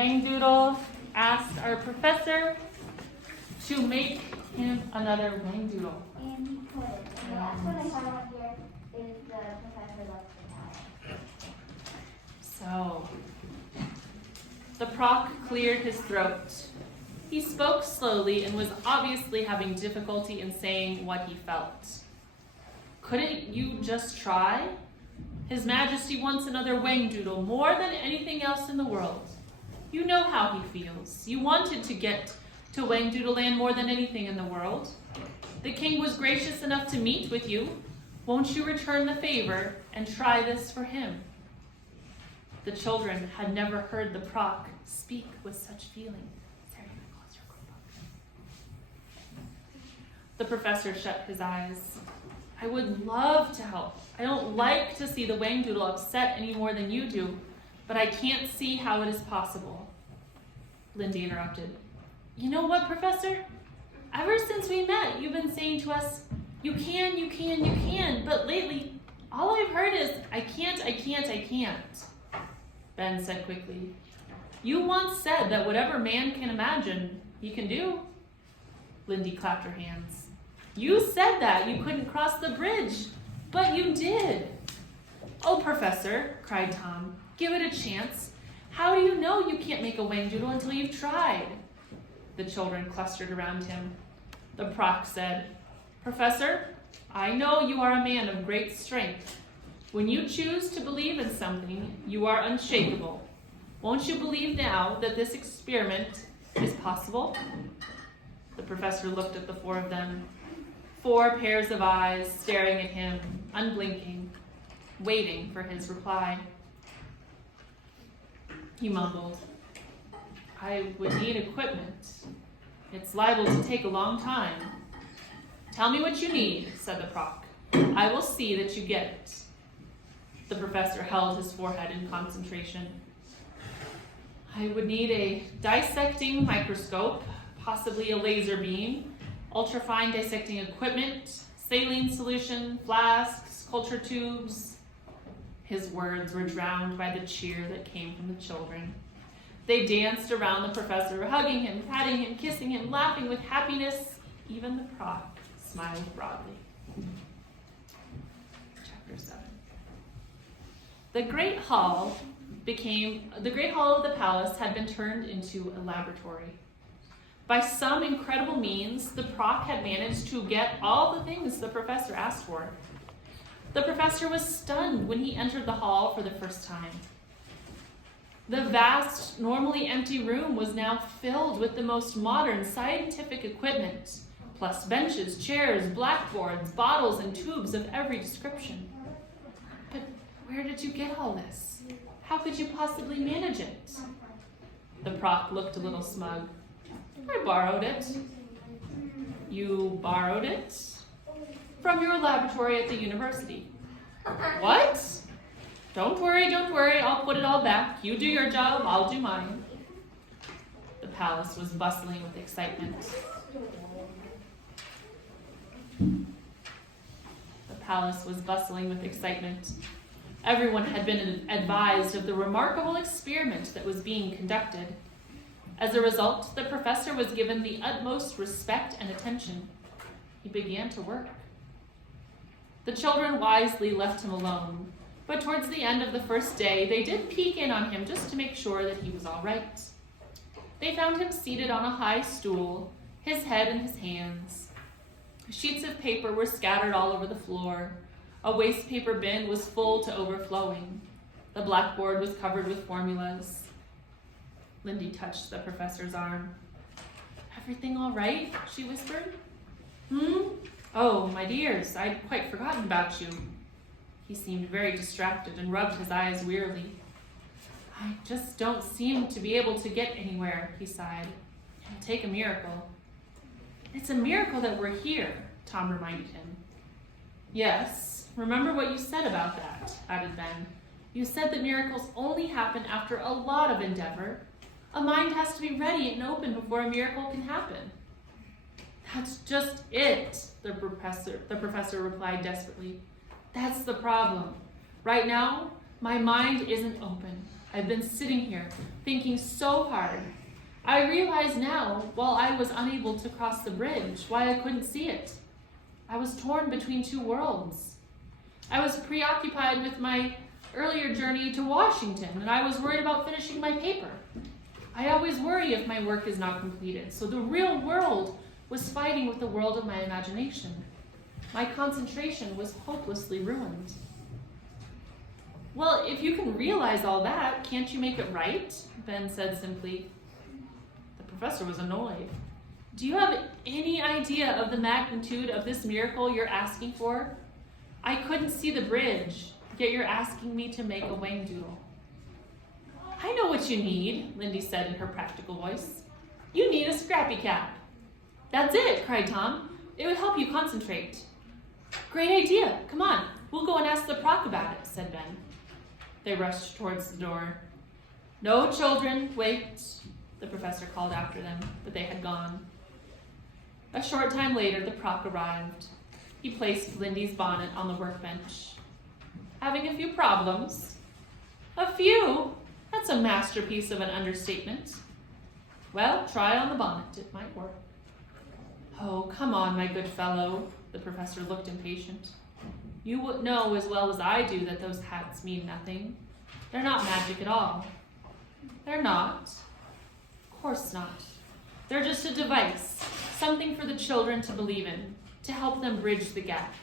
Whangdoodle asked our professor to make him another Whangdoodle. And he could. And the last one I have on here is the professor left the tower. So, the proc cleared his throat. He spoke slowly and was obviously having difficulty in saying what he felt. Couldn't you just try? His Majesty wants another Whangdoodle more than anything else in the world. You know how he feels. You wanted to get to Whangdoodle Land more than anything in the world. The king was gracious enough to meet with you. Won't you return the favor and try this for him? The children had never heard the proc speak with such feeling. Sarah, you wanna close your book? The professor shut his eyes. I would love to help. I don't like to see the Whangdoodle upset any more than you do, but I can't see how it is possible. Lindy interrupted. You know what, Professor? Ever since we met, you've been saying to us, you can, you can, you can, but lately, all I've heard is, I can't, I can't, I can't. Ben said quickly, you once said that whatever man can imagine, he can do. Lindy clapped her hands. You said that you couldn't cross the bridge, but you did. Oh, Professor, cried Tom, give it a chance. How do you know you can't make a Whangdoodle until you've tried? The children clustered around him. The proc said, Professor, I know you are a man of great strength. When you choose to believe in something, you are unshakable. Won't you believe now that this experiment is possible? The professor looked at the four of them. 4 pairs of eyes staring at him, unblinking, waiting for his reply. He mumbled, I would need equipment. It's liable to take a long time. Tell me what you need, said the proc. I will see that you get it. The professor held his forehead in concentration. I would need a dissecting microscope, possibly a laser beam, ultrafine dissecting equipment, saline solution, flasks, culture tubes. His words were drowned by the cheer that came from the children. They danced around the professor, hugging him, patting him, kissing him, laughing with happiness. Even the proc smiled broadly. Chapter 7. The great hall of the palace had been turned into a laboratory. By some incredible means, the proc had managed to get all the things the professor asked for. The professor was stunned when he entered the hall for the first time. The vast, normally empty room was now filled with the most modern scientific equipment, plus benches, chairs, blackboards, bottles, and tubes of every description. But where did you get all this? How could you possibly manage it? The proc looked a little smug. I borrowed it. You borrowed it? From your laboratory at the university. What? Don't worry, I'll put it all back. You do your job, I'll do mine. The palace was bustling with excitement. Everyone had been advised of the remarkable experiment that was being conducted. As a result, the professor was given the utmost respect and attention. He began to work. The children wisely left him alone, but towards the end of the first day, they did peek in on him just to make sure that he was all right. They found him seated on a high stool, his head in his hands. Sheets of paper were scattered all over the floor. A waste paper bin was full to overflowing. The blackboard was covered with formulas. Lindy touched the professor's arm. Everything all right? She whispered. Oh, my dears, I'd quite forgotten about you. He seemed very distracted and rubbed his eyes wearily. I just don't seem to be able to get anywhere, he sighed. It'll take a miracle. It's a miracle that we're here, Tom reminded him. Yes, remember what you said about that, added Ben. You said that miracles only happen after a lot of endeavor. A mind has to be ready and open before a miracle can happen. That's just it, the professor replied desperately. That's the problem. Right now, my mind isn't open. I've been sitting here, thinking so hard. I realize now, while I was unable to cross the bridge, why I couldn't see it. I was torn between two worlds. I was preoccupied with my earlier journey to Washington, and I was worried about finishing my paper. I always worry if my work is not completed, so the real world was fighting with the world of my imagination. My concentration was hopelessly ruined. Well, if you can realize all that, can't you make it right? Ben said simply. The professor was annoyed. Do you have any idea of the magnitude of this miracle you're asking for? I couldn't see the bridge, yet you're asking me to make a Whangdoodle. I know what you need, Lindy said in her practical voice. You need a scrappy cap. That's it, cried Tom. It would help you concentrate. Great idea. Come on, we'll go and ask the proc about it, said Ben. They rushed towards the door. No, children, wait, the professor called after them, but they had gone. A short time later, the proc arrived. He placed Lindy's bonnet on the workbench. Having a few problems? A few? That's a masterpiece of an understatement. Well, try on the bonnet. It might work. Oh, come on, my good fellow. The professor looked impatient. You would know as well as I do that those hats mean nothing. They're not magic at all. They're not. Of course not. They're just a device, something for the children to believe in, to help them bridge the gap.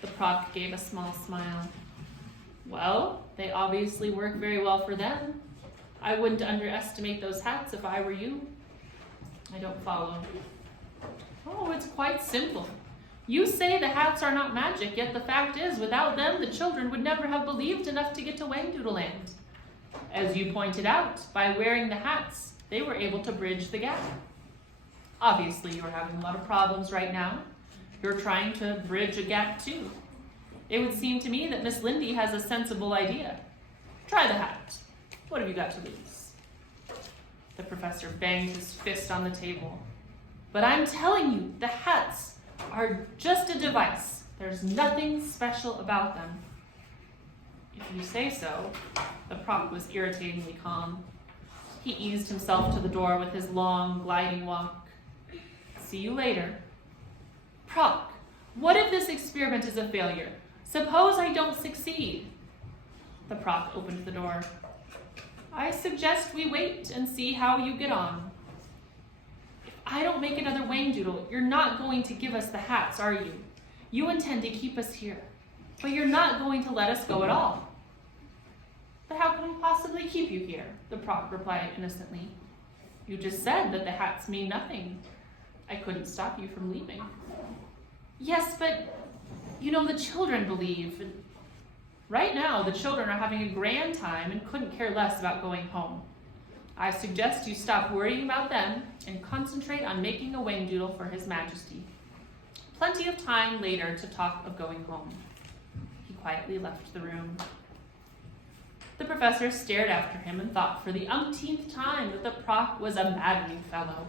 The proc gave a small smile. Well, they obviously work very well for them. I wouldn't underestimate those hats if I were you. I don't follow. Oh, it's quite simple. You say the hats are not magic, yet the fact is, without them, the children would never have believed enough to get to Whangdoodle Land. As you pointed out, by wearing the hats, they were able to bridge the gap. Obviously, you're having a lot of problems right now. You're trying to bridge a gap too. It would seem to me that Miss Lindy has a sensible idea. Try the hat. What have you got to lose? The professor banged his fist on the table. But I'm telling you, the hats are just a device. There's nothing special about them. If you say so. The proc was irritatingly calm. He eased himself to the door with his long, gliding walk. See you later. Proc, what if this experiment is a failure? Suppose I don't succeed. The proc opened the door. I suggest we wait and see how you get on. If I don't make another Whangdoodle, you're not going to give us the hats, are you? You intend to keep us here, but you're not going to let us go at all. But how can we possibly keep you here? The proc replied innocently. You just said that the hats mean nothing. I couldn't stop you from leaving. Yes, but you know, the children believe. Right now, the children are having a grand time and couldn't care less about going home. I suggest you stop worrying about them and concentrate on making a Whangdoodle for His Majesty. Plenty of time later to talk of going home. He quietly left the room. The professor stared after him and thought for the umpteenth time that the proc was a maddening fellow.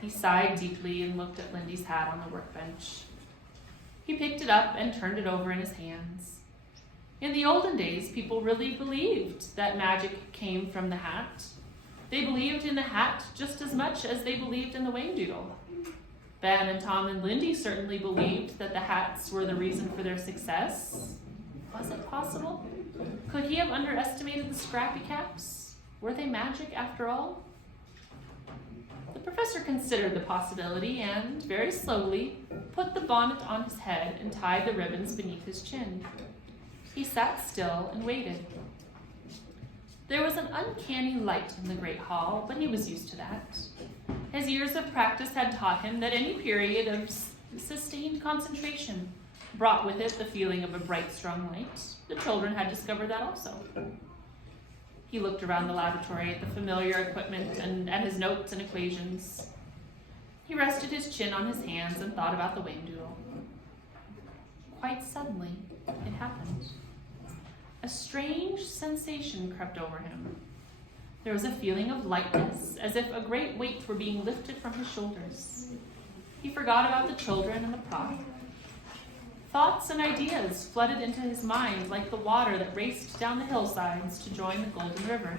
He sighed deeply and looked at Lindy's hat on the workbench. He picked it up and turned it over in his hands. In the olden days, people really believed that magic came from the hat. They believed in the hat just as much as they believed in the Whangdoodle. Ben and Tom and Lindy certainly believed that the hats were the reason for their success. Was it possible? Could he have underestimated the scrappy caps? Were they magic after all? The professor considered the possibility and, very slowly, put the bonnet on his head and tied the ribbons beneath his chin. He sat still and waited. There was an uncanny light in the great hall, but he was used to that. His years of practice had taught him that any period of sustained concentration brought with it the feeling of a bright, strong light. The children had discovered that also. He looked around the laboratory at the familiar equipment and at his notes and equations. He rested his chin on his hands and thought about the Whangdoodle. Quite suddenly, it happened. A strange sensation crept over him. There was a feeling of lightness, as if a great weight were being lifted from his shoulders. He forgot about the children and the proc. Thoughts and ideas flooded into his mind like the water that raced down the hillsides to join the Golden River.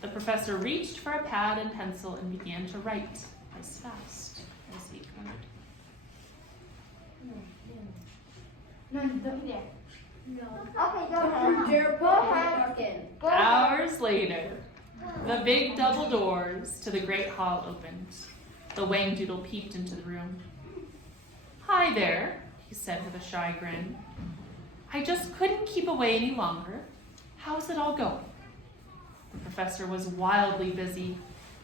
The professor reached for a pad and pencil and began to write as fast as he could. Okay, go ahead. Go ahead. Go ahead. Hours later, the big double doors to the great hall opened. The Whangdoodle peeped into the room. "Hi there," he said with a shy grin. "I just couldn't keep away any longer. How's it all going?" The professor was wildly busy.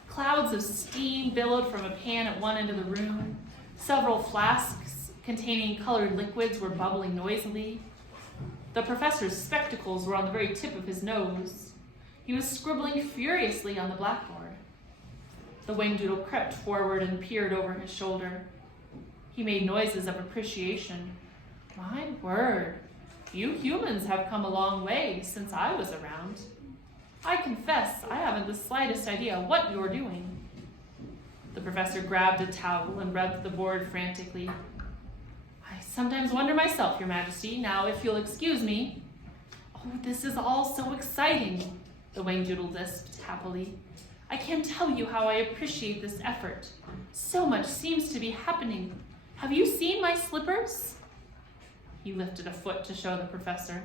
Clouds of steam billowed from a pan at one end of the room. Several flasks containing colored liquids were bubbling noisily. The professor's spectacles were on the very tip of his nose. He was scribbling furiously on the blackboard. The Whangdoodle crept forward and peered over his shoulder. He made noises of appreciation. "My word, you humans have come a long way since I was around. I confess I haven't the slightest idea what you're doing." The professor grabbed a towel and rubbed the board frantically. "I sometimes wonder myself, Your Majesty. Now, if you'll excuse me." "Oh, this is all so exciting," the Whangdoodle lisped happily. "I can't tell you how I appreciate this effort. So much seems to be happening. Have you seen my slippers?" He lifted a foot to show the professor.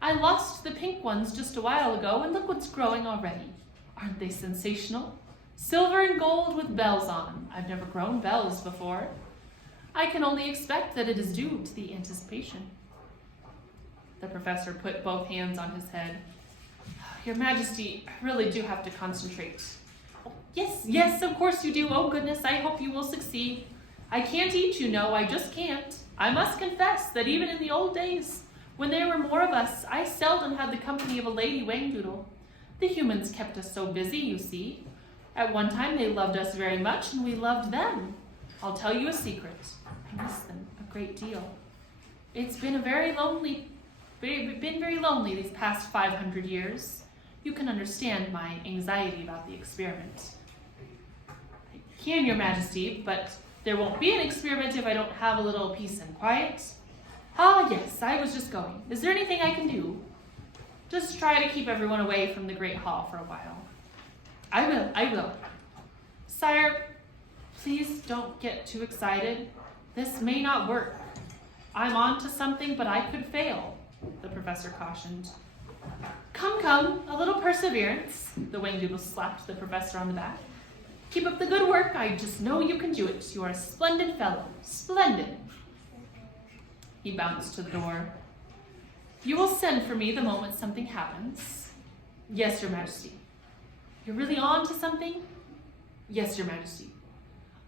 "I lost the pink ones just a while ago, and look what's growing already. Aren't they sensational? Silver and gold with bells on. I've never grown bells before. I can only expect that it is due to the anticipation." The professor put both hands on his head. "Your Majesty, I really do have to concentrate." "Oh, yes, of course you do. Oh, goodness, I hope you will succeed. I can't eat, you know, I just can't. I must confess that even in the old days, when there were more of us, I seldom had the company of a lady Whangdoodle. The humans kept us so busy, you see. At one time they loved us very much, and we loved them. I'll tell you a secret. I miss them a great deal. It's been very lonely these past 500 years. You can understand my anxiety about the experiment." "I can, Your Majesty, but there won't be an experiment if I don't have a little peace and quiet." "Ah, yes, I was just going. Is there anything I can do?" "Just try to keep everyone away from the Great Hall for a while." I will. "Sire, please don't get too excited. This may not work. I'm on to something, but I could fail," the professor cautioned. Come, a little perseverance." The Whangdoodle slapped the professor on the back. "Keep up the good work. I just know you can do it. You are a splendid fellow. Splendid." He bounced to the door. "You will send for me the moment something happens." "Yes, Your Majesty." "You're really on to something?" "Yes, Your Majesty."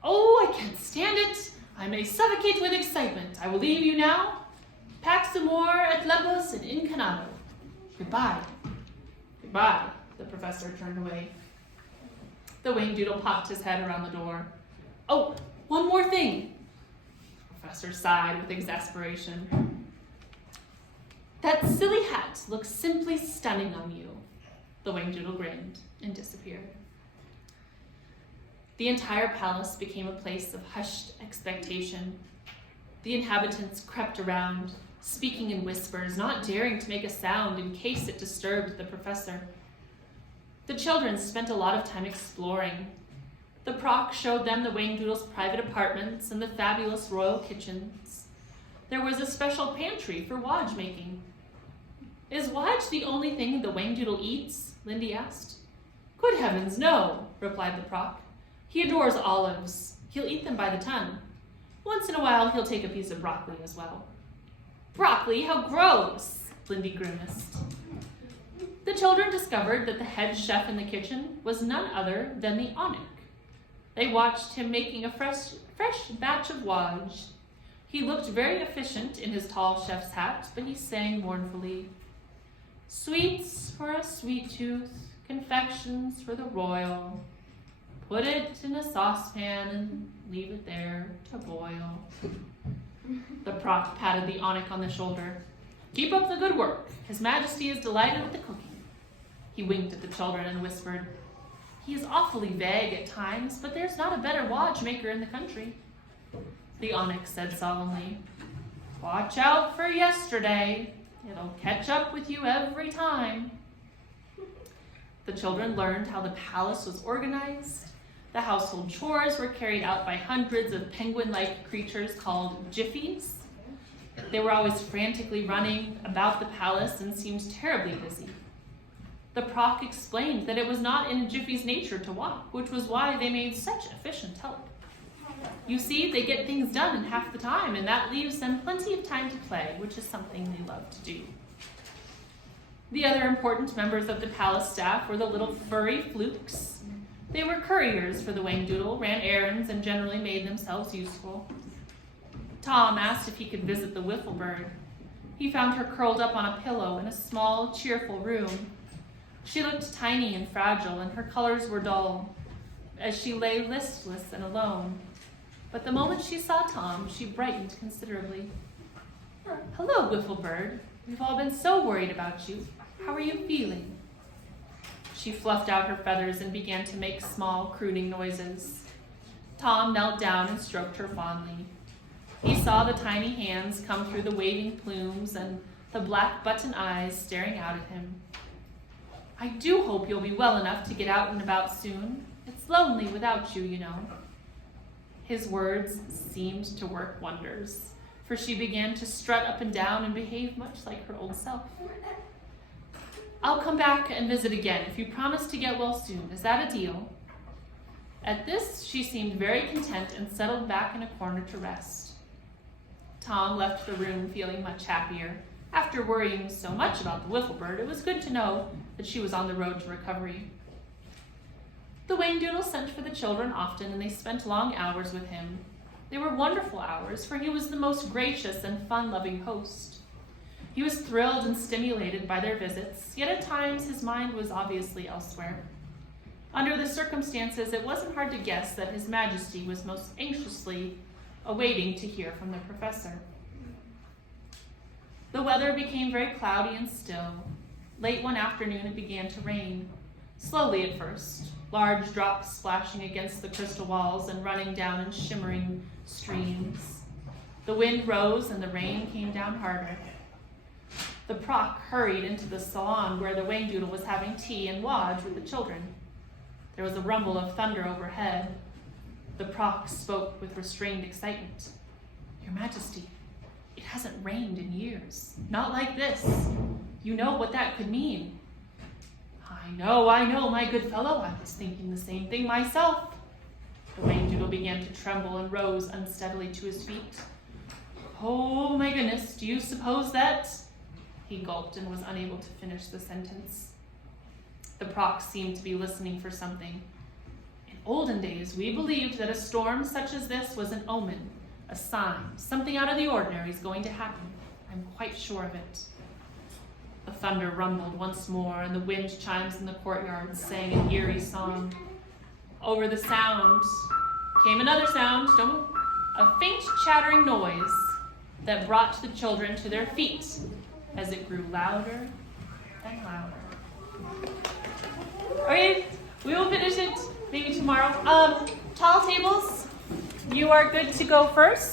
"Oh, I can't stand it. I may suffocate with excitement. I will leave you now. Pax amor et lepus and incanado. Goodbye." "Goodbye." The professor turned away. The Whangdoodle popped his head around the door. "Oh, one more thing." The professor sighed with exasperation. "That silly hat looks simply stunning on you." The Whangdoodle grinned and disappeared. The entire palace became a place of hushed expectation. The inhabitants crept around, speaking in whispers, not daring to make a sound in case it disturbed the professor. The children spent a lot of time exploring. The Proc showed them the Whangdoodle's private apartments and the fabulous royal kitchens. There was a special pantry for wodge making. "Is wodge the only thing the Whangdoodle eats?" Lindy asked. "Good heavens, no," replied the Proc. "He adores olives. He'll eat them by the ton. Once in a while, he'll take a piece of broccoli as well." "Broccoli? How gross!" Lindy grimaced. The children discovered that the head chef in the kitchen was none other than the Onyx. They watched him making a fresh batch of wodge. He looked very efficient in his tall chef's hat, but he sang mournfully, "Sweets for a sweet tooth, confections for the royal. Put it in a saucepan and leave it there to boil." The Proc patted the Onyx on the shoulder. "Keep up the good work. His Majesty is delighted with the cooking." He winked at the children and whispered, "He is awfully vague at times, but there's not a better wodge maker in the country." The Onyx said solemnly, Watch out for yesterday. It'll catch up with you every time. The children learned how the palace was organized. The household chores were carried out by hundreds of penguin-like creatures called jiffies. They were always frantically running about the palace and seemed terribly busy. The proc explained that it was not in a jiffy's nature to walk, which was why they made such efficient help. You see, they get things done in half the time, and that leaves them plenty of time to play, which is something they love to do. The other important members of the palace staff were the little furry flukes. They were couriers for the Whangdoodle, ran errands, and generally made themselves useful. Tom asked if he could visit the Whifflebird. He found her curled up on a pillow in a small, cheerful room. She looked tiny and fragile, and her colors were dull, as she lay listless and alone. But the moment she saw Tom, she brightened considerably. "Hello, Whifflebird. We've all been so worried about you. How are you feeling?" She fluffed out her feathers and began to make small, crooning noises. Tom knelt down and stroked her fondly. He saw the tiny hands come through the waving plumes and the black button eyes staring out at him. "I do hope you'll be well enough to get out and about soon. It's lonely without you, you know." His words seemed to work wonders, for she began to strut up and down and behave much like her old self. "I'll come back and visit again if you promise to get well soon. Is that a deal?" At this, she seemed very content and settled back in a corner to rest. Tom left the room feeling much happier. After worrying so much about the Whifflebird, it was good to know that she was on the road to recovery. The Whangdoodle sent for the children often, and they spent long hours with him. They were wonderful hours, for he was the most gracious and fun-loving host. He was thrilled and stimulated by their visits, yet at times his mind was obviously elsewhere. Under the circumstances, it wasn't hard to guess that His Majesty was most anxiously awaiting to hear from the professor. The weather became very cloudy and still. Late one afternoon, it began to rain. Slowly at first, large drops splashing against the crystal walls and running down in shimmering streams. The wind rose and the rain came down harder. The proc hurried into the salon where the Whangdoodle was having tea and lodge with the children. There was a rumble of thunder overhead. The proc spoke with restrained excitement. "Your Majesty, it hasn't rained in years. Not like this. You know what that could mean." I know, my good fellow. I was thinking the same thing myself." The Whangdoodle began to tremble and rose unsteadily to his feet. "Oh my goodness, do you suppose that—" He gulped and was unable to finish the sentence. The proc seemed to be listening for something. "In olden days, we believed that a storm such as this was an omen, a sign, something out of the ordinary is going to happen. I'm quite sure of it." The thunder rumbled once more, and the wind chimes in the courtyard sang an eerie song. Over the sound came another sound, a faint chattering noise that brought the children to their feet as it grew louder and louder. Okay, we will finish it maybe tomorrow. Tall tables, you are good to go first.